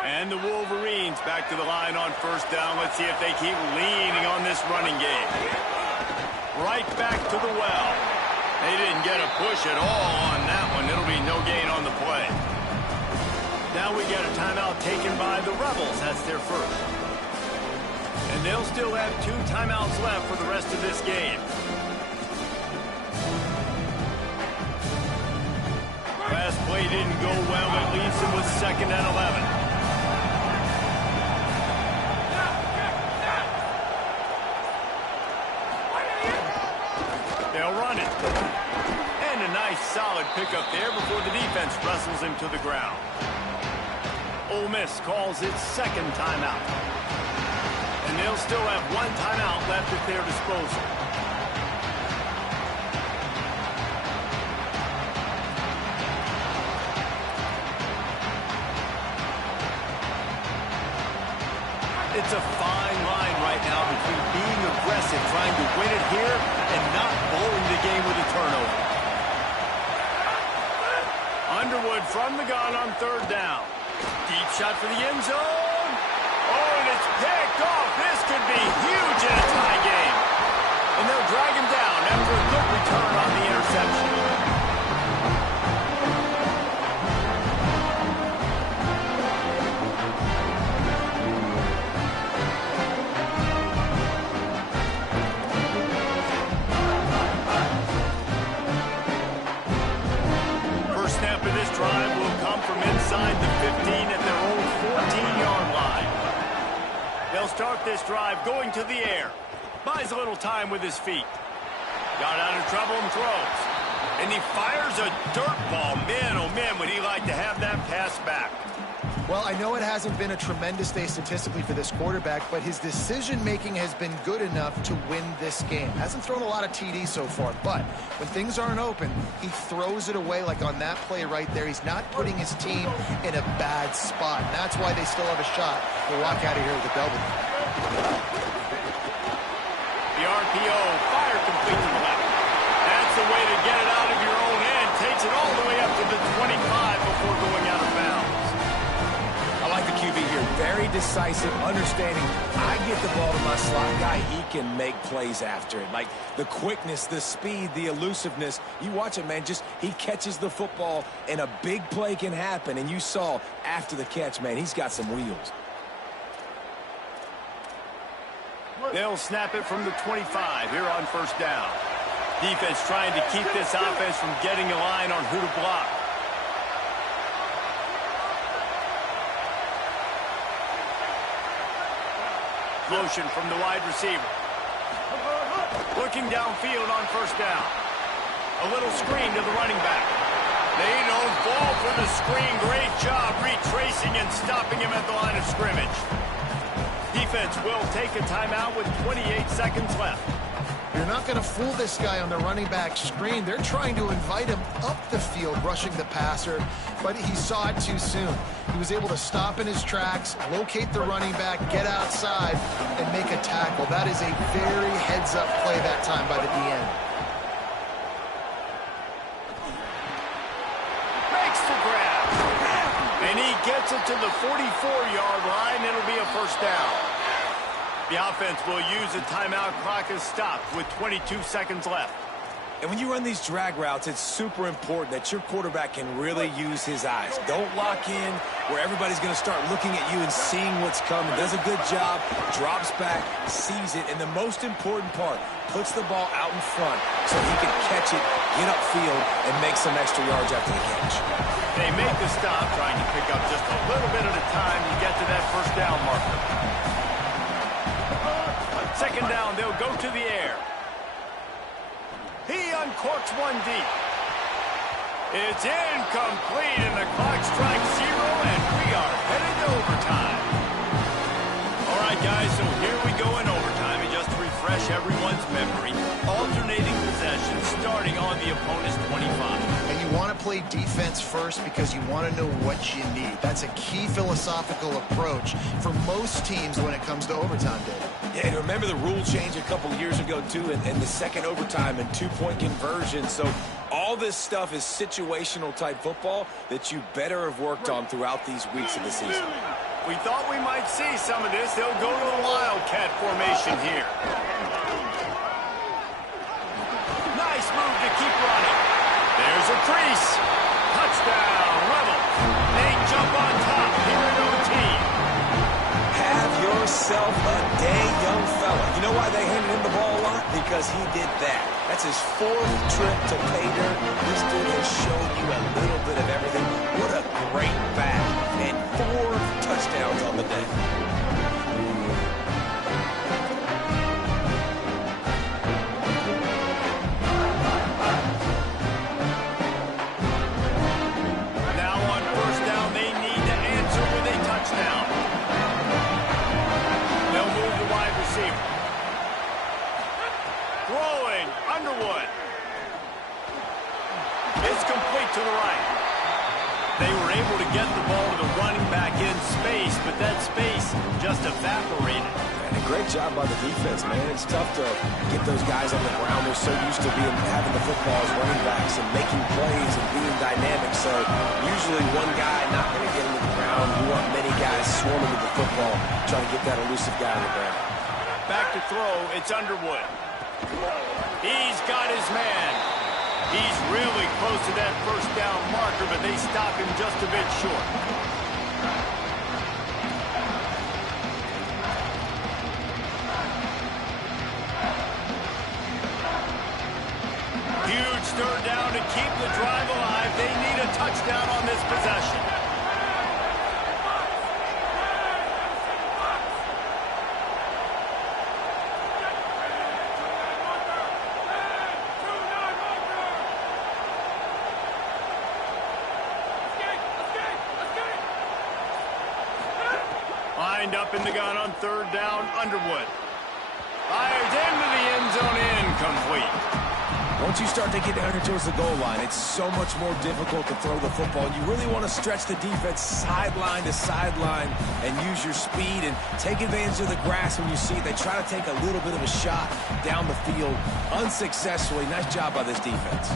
And the Wolverines back to the line on first down. Let's see if they keep leaning on this running game. Right back to the well. They didn't get a push at all on that one. It'll be no gain on the play. Now we get a timeout taken by the Rebels. That's their first. And they'll still have 2 timeouts left for the rest of this game. Last play didn't go well. It leaves them with 2nd and 11. They'll run it. And a nice solid pickup there before the defense wrestles him to the ground. Ole Miss calls its 2nd timeout. And they'll still have one timeout left at their disposal. It's a fine line right now between being aggressive, trying to win it here, and not blowing the game with a turnover. Underwood from the gun on third down. Deep shot for the end zone. Oh, and it's picked off. This could be huge in a tie game. And they'll drag him down after a good return on the interception. Drive will come from inside the 15 at their own 14-yard line. They'll start this drive going to the air. Buys a little time with his feet. Got out of trouble and throws. And he fires a dirt ball. Man, oh man, would he like to have that pass back. Well, I know it hasn't been a tremendous day statistically for this quarterback, but his decision-making has been good enough to win this game. Hasn't thrown a lot of TDs so far, but when things aren't open, he throws it away like on that play right there. He's not putting his team in a bad spot, and that's why they still have a shot to walk out of here with a W. The RPO, fire complete to the left. That's the way to get it out of your own end. Takes it all the way up to the 25 before going out of bounds. I like the QB here. Very decisive, understanding. I get the ball to my slot guy. He can make plays after it. Like the quickness, the speed, the elusiveness. You watch it, man. Just he catches the football, and a big play can happen. And you saw after the catch, man, he's got some wheels. They'll snap it from the 25 here on first down. Defense trying to keep this offense from getting a line on who to block. Motion from the wide receiver. Looking downfield on first down. A little screen to the running back. They don't fall for the screen. Great job retracing and stopping him at the line of scrimmage. Defense will take a timeout with 28 seconds left. You're not going to fool this guy on the running back screen. They're trying to invite him up the field, rushing the passer, but he saw it too soon. He was able to stop in his tracks, locate the running back, get outside, and make a tackle. That is a very heads-up play that time by the DN. Makes the grab. And he gets it to the 44-yard line. It'll be a first down. The offense will use a timeout. Clock is stopped with 22 seconds left. And when you run these drag routes, it's super important that your quarterback can really use his eyes. Don't lock in where everybody's going to start looking at you and seeing what's coming. Does a good job, drops back, sees it, and the most important part, puts the ball out in front so he can catch it, get upfield, and make some extra yards after the catch. They make the stop, trying to pick up just a little bit at a time to get to that first down marker. Second down, they'll go to the air. He uncorks one deep. It's incomplete, and the clock strikes zero, and we are headed to overtime. All right, guys, so here we go in overtime, and just to refresh everyone's memory, alternating possession starting on the opponent's 25. And you want to play defense first because you want to know what you need. That's a key philosophical approach for most teams when it comes to overtime, David. Yeah, and remember the rule change a couple years ago, too, and the second overtime and two-point conversion. So all this stuff is situational type football that you better have worked on throughout these weeks of the season. We thought we might see some of this. They'll go to the Wildcat formation here. Nice move to keep running. There's a crease. Touchdown, Rebels. They jump on top here in OT. Have yourself a day, young fella. You know why they handed him the ball a lot? Because he did that. That's his fourth trip to pay dirt. This dude has shown you a little bit of everything. What a great back. And 4 touchdowns on the day. Now on first down, they need to answer with a touchdown. They'll move the wide Throwing, Underwood. It's complete to the right. They were able to get the ball to the running back in space, but that space just evaporated. And a great job by the defense, man. It's tough to get those guys on the ground. They're so used to having the football as running backs and making plays and being dynamic. So usually one guy not going to get into the ground. You want many guys swarming with the football, trying to get that elusive guy on the ground. Back to throw, it's Underwood. He's got his man. He's really close to that first down marker, but they stop him just a bit short. Huge third down to keep the drive alive. They need a touchdown on this possession. Lined up in the gun on third down, Underwood. Fires into the end zone, incomplete. Once you start to get down here towards the goal line, it's so much more difficult to throw the football. You really want to stretch the defense sideline to sideline and use your speed and take advantage of the grass when you see it. They try to take a little bit of a shot down the field unsuccessfully. Nice job by this defense.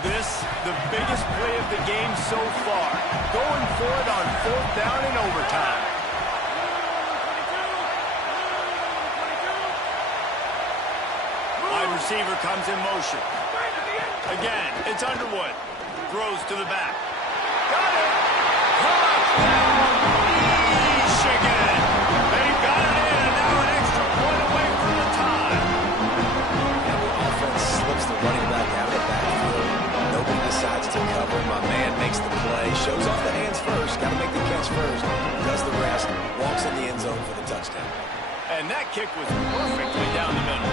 This, the biggest play of the game so far. Going for it on fourth down in overtime. Wide receiver comes in motion. Again, it's Underwood. Throws to the back. Got it! Touchdown, Michigan! They got it in, and now an extra point away from the tie. And the offense slips the running back out of the backfield. Nobody decides to cover. My man makes the play. Shows off the hands first. Got to make the catch first. Does the rest. Walks in the end zone for the touchdown. And that kick was perfectly down the middle.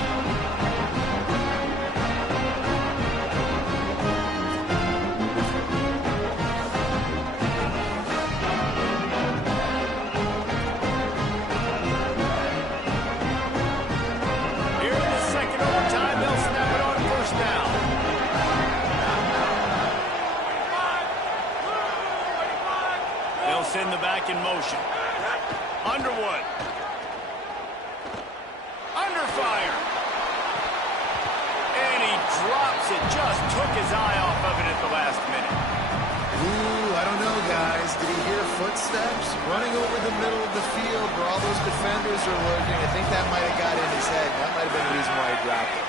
Here in the second overtime, they'll snap it on first down. They'll send the back in motion. Underwood. Under fire. And he drops it. Just took his eye off of it at the last minute. Ooh, I don't know, guys. Did he hear footsteps running over the middle of the field where all those defenders are lurking? I think that might have got in his head. That might have been the reason why he dropped it.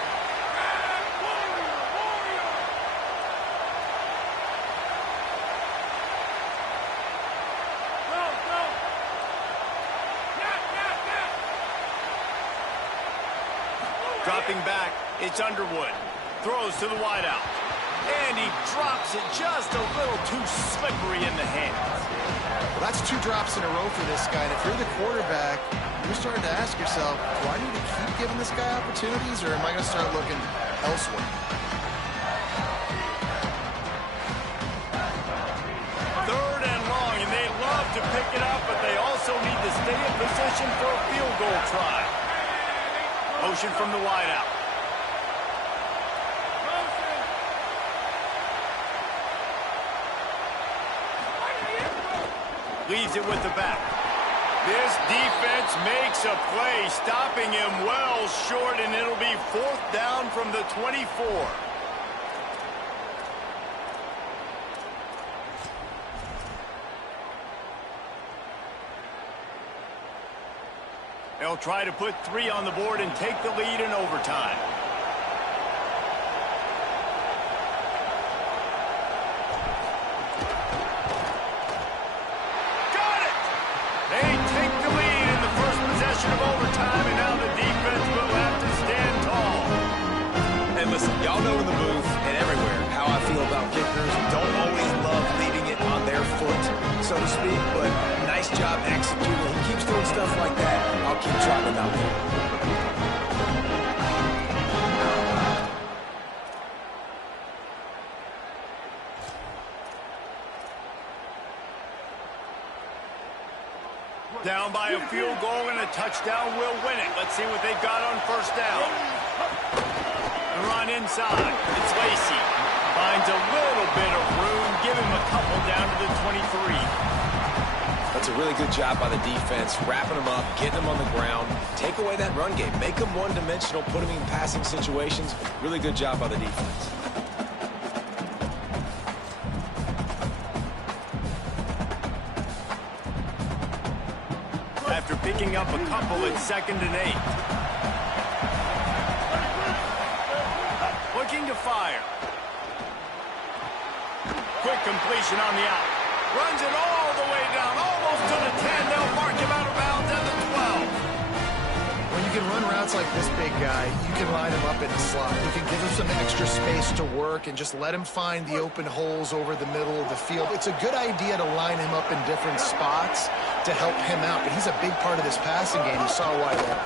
Dropping back, it's Underwood. Throws to the wideout. And he drops it just a little too slippery in the hands. Well, that's 2 drops in a row for this guy. And if you're the quarterback, you're starting to ask yourself, do I need to keep giving this guy opportunities, or am I going to start looking elsewhere? Third and long, and they love to pick it up, but they also need to stay in position for a field goal try. Motion from the wideout. Leaves it with the back. This defense makes a play, stopping him well short, and it'll be fourth down from the 24. They'll try to put 3 on the board and take the lead in overtime. Got it! They take the lead in the first possession of overtime, and now the defense will have to stand tall. And listen, y'all know in the booth and everywhere how I feel about kickers. Don't always love leaving it on their foot, so to speak, but nice job executing. He keeps doing stuff like that. I'll keep trotting him out there. Down by a field goal and a touchdown will win it. Let's see what they've got on first down. The run inside. It's Lacy. Finds a little bit of room. Give him a couple down to the 23. That's a really good job by the defense, wrapping them up, getting them on the ground. Take away that run game. Make them one-dimensional, put them in passing situations. Really good job by the defense. After picking up a couple, it's 2nd and 8. Looking to fire. Quick completion on the out. Runs it all the way down, almost to the 10. They'll mark him out of bounds at the 12. When you can run routes like this big guy, you can line him up in the slot. You can give him some extra space to work and just let him find the open holes over the middle of the field. It's a good idea to line him up in different spots to help him out, but he's a big part of this passing game. You saw why there.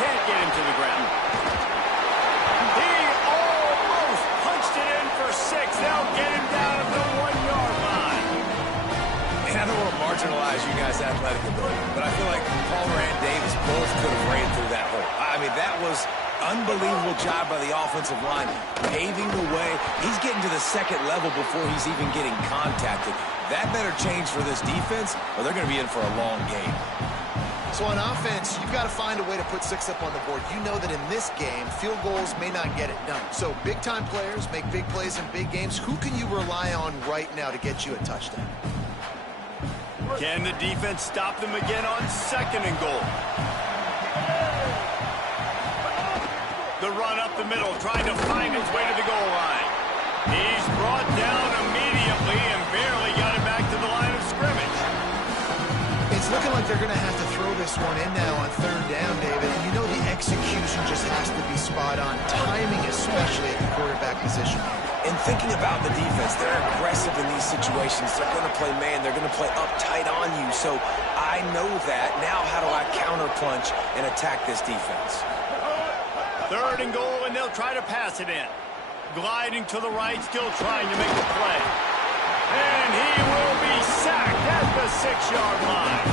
Can't get him to the ground. He almost punched it in for 6. They'll get him down at the 1-yard line. And I don't want to marginalize you guys' athletic ability, but I feel like Palmer and Davis both could have ran through that hole. I mean, that was unbelievable job by the offensive line, paving the way. He's getting to the second level before he's even getting contacted. That better change for this defense, or they're going to be in for a long game. So on offense, you've got to find a way to put 6 up on the board. You know that in this game, field goals may not get it done. So big-time players make big plays in big games. Who can you rely on right now to get you a touchdown? Can the defense stop them again on 2nd and goal? The run up the middle, trying to find his way to the goal line. He's brought down immediately and barely got it back to the line of scrimmage. It's looking like they're going to have to throw this one in now on 3rd down, David. And you know the execution just has to be spot on. Timing, especially at the quarterback position. And thinking about the defense, they're aggressive in these situations. They're going to play man. They're going to play up tight on you. So I know that. Now how do I counterpunch and attack this defense? 3rd and goal, and they'll try to pass it in. Gliding to the right, still trying to make the play. And he will be sacked at the 6-yard line.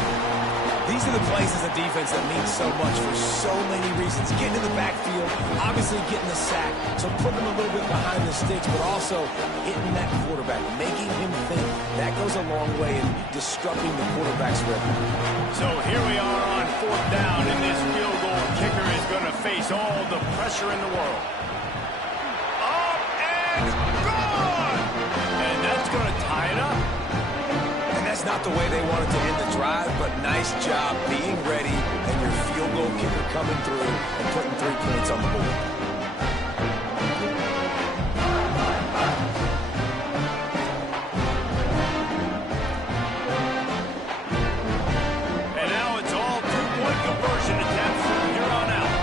These are the plays as a defense that mean so much for so many reasons. Getting to the backfield, obviously getting the sack, so putting them a little bit behind the sticks, but also hitting that quarterback, making him think. That goes a long way in disrupting the quarterback's rhythm. So here we are on 4th down, and this field goal kicker is going to face all the pressure in the world. Up and gone! And that's going to tie it up. That's not the way they wanted to end the drive, but nice job being ready and your field goal kicker coming through and putting 3 points on the board. And now it's all 2-point conversion attempts from here on out.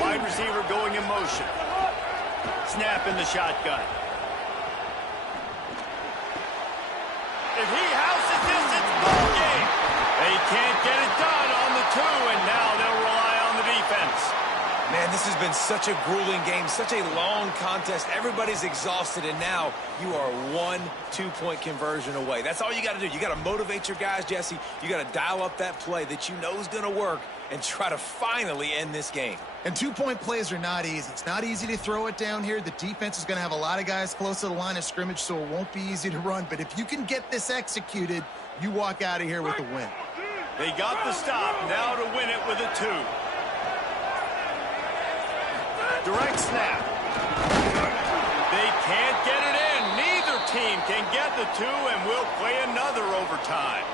Wide receiver going in motion. Snap in the shotgun. If he houses this, it's ball game. They can't get it done on the 2, and now they'll rely on the defense. Man, this has been such a grueling game, such a long contest. Everybody's exhausted, and now you are 1 2-point conversion away. That's all you got to do. You got to motivate your guys, Jesse. You got to dial up that play that you know is going to work and try to finally end this game. And 2-point plays are not easy. It's not easy to throw it down here. The defense is going to have a lot of guys close to the line of scrimmage, so it won't be easy to run. But if you can get this executed, you walk out of here with a win. They got the stop, now to win it with a 2. Direct snap. They can't get it in. Neither team can get the 2, and we'll play another overtime.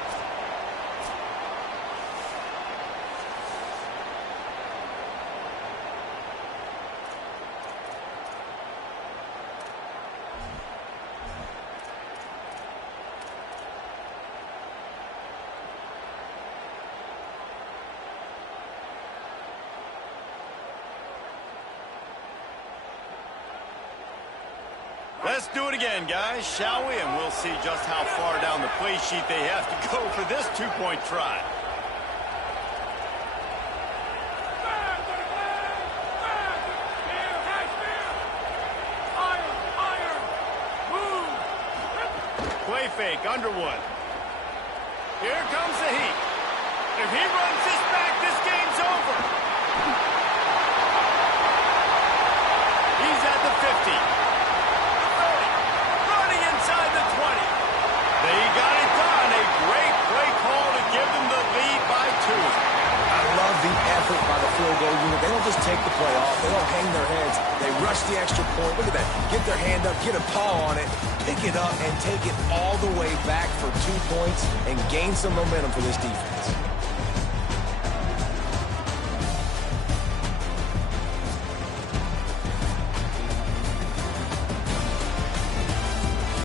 Let's do it again, guys, shall we? And we'll see just how far down the play sheet they have to go for this 2-point try. fake. Underwood. Here comes the heat. If he runs this back, this game's over. He's at the 50. 30. Running inside the 20. They got it done. A great play call to give them the lead by 2. I love the effort by the field goal unit. They don't just take the play off. They don't hang their heads. They rush the extra point. Look at that. Get their hand up, get a paw on it, pick it up, and take it all the way back for 2 points and gain some momentum for this defense.